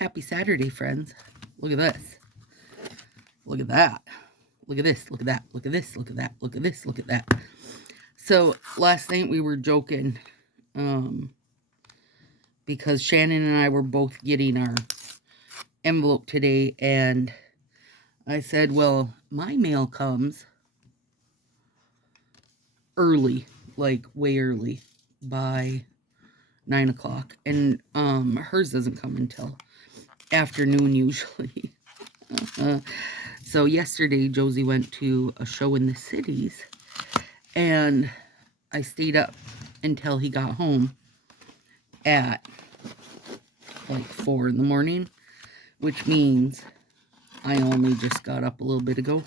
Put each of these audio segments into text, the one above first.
Happy Saturday, friends. Look at this. Look at that. Look at this. Look at that. Look at this. Look at that. Look at this. Look at that. So last night we were joking because Shannon and I were both getting our envelope today, and I said, well, my mail comes early, like way early, by 9 o'clock, and hers doesn't come until afternoon usually. So yesterday Josie went to a show in the cities, and I stayed up until he got home at like 4 in the morning, which means I only just got up a little bit ago.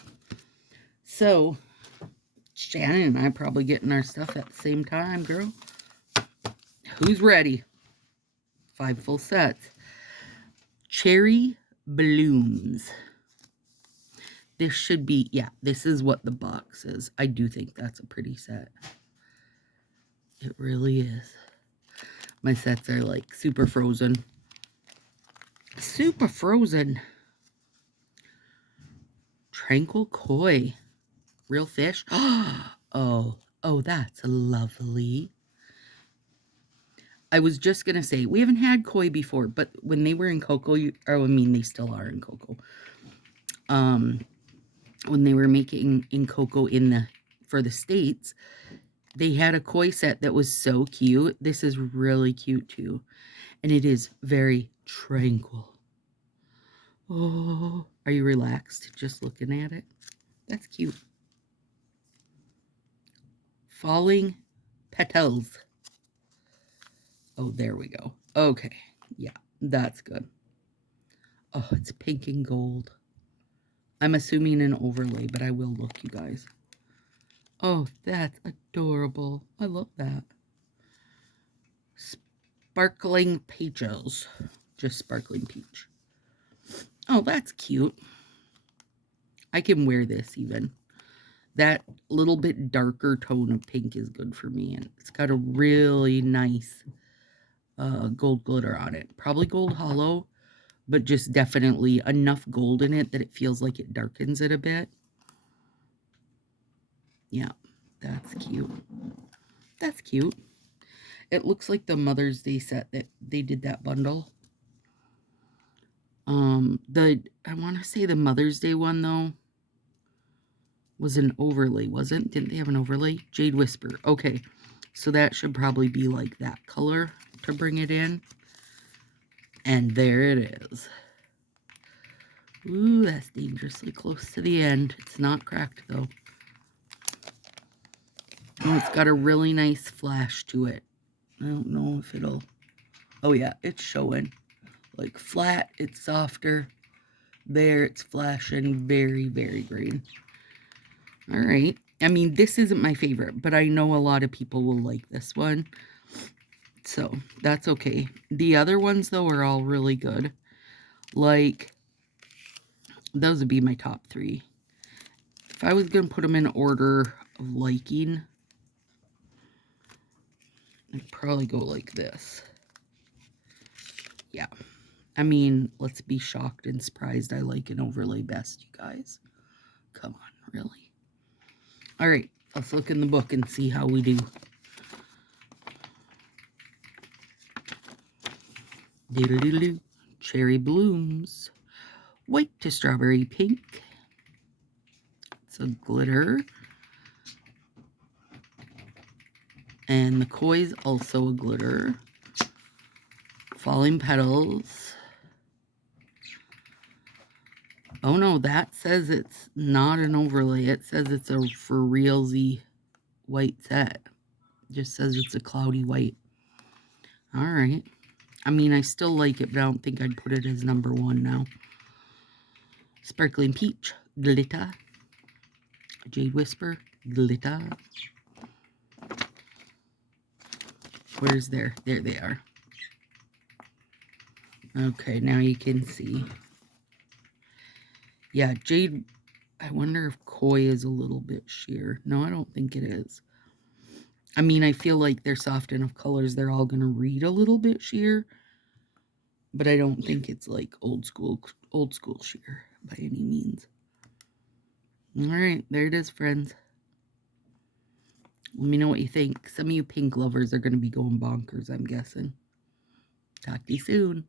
So Shannon and I probably getting our stuff at the same time, girl. Who's ready? 5 full sets. Cherry Blooms. This should be, yeah, this is what the box is. I do think that's a pretty set. It really is. My sets are like super frozen. Super frozen. Tranquil Koi. Real fish. Oh, that's lovely. I was just going to say, we haven't had koi before, but when they were in cocoa, they still are in cocoa. When they were making in cocoa for the States, they had a koi set that was so cute. This is really cute too. And it is very tranquil. Oh, are you relaxed just looking at it? That's cute. Falling Petals. Oh, there we go. Okay. Yeah, that's good. Oh, it's pink and gold. I'm assuming an overlay, but I will look, you guys. Oh, that's adorable. I love that. Sparkling Peaches. Just sparkling peach. Oh, that's cute. I can wear this even. That little bit darker tone of pink is good for me. And it's got a really nice gold glitter on it. Probably gold hollow, but just definitely enough gold in it that it feels like it darkens it a bit. Yeah, that's cute. That's cute. It looks like the Mother's Day set that they did that bundle. I want to say the Mother's Day one, though, was an overlay, wasn't? Didn't they have an overlay? Jade Whisper. Okay, so that should probably be like that color to bring it in. And there it is. Ooh, that's dangerously close to the end. It's not cracked, though. Oh, it's got a really nice flash to it. I don't know if it'll... Oh, yeah, it's showing. Like, flat, it's softer. There, it's flashing very, very green. All right. I mean, this isn't my favorite, but I know a lot of people will like this one. So, that's okay. The other ones, though, are all really good. Like, those would be my top 3. If I was going to put them in order of liking, I'd probably go like this. Yeah. I mean, let's be shocked and surprised I like an overlay best, you guys. Come on, really? All right, let's look in the book and see how we do. Doodle-doodle-doo. Cherry Blooms. White to strawberry pink. It's a glitter. And the koi's also a glitter. Falling Petals. Oh no, that says it's not an overlay. It says it's a for realsy white set. It just says it's a cloudy white. All right. I mean, I still like it, but I don't think I'd put it as number 1 now. Sparkling Peach, glitter. Jade Whisper, glitter. Where's there? There they are. Okay, now you can see. Yeah, Jade, I wonder if koi is a little bit sheer. No, I don't think it is. I mean, I feel like they're soft enough colors, they're all going to read a little bit sheer. But I don't think it's like old school sheer by any means. All right, there it is, friends. Let me know what you think. Some of you pink lovers are going to be going bonkers, I'm guessing. Talk to you soon.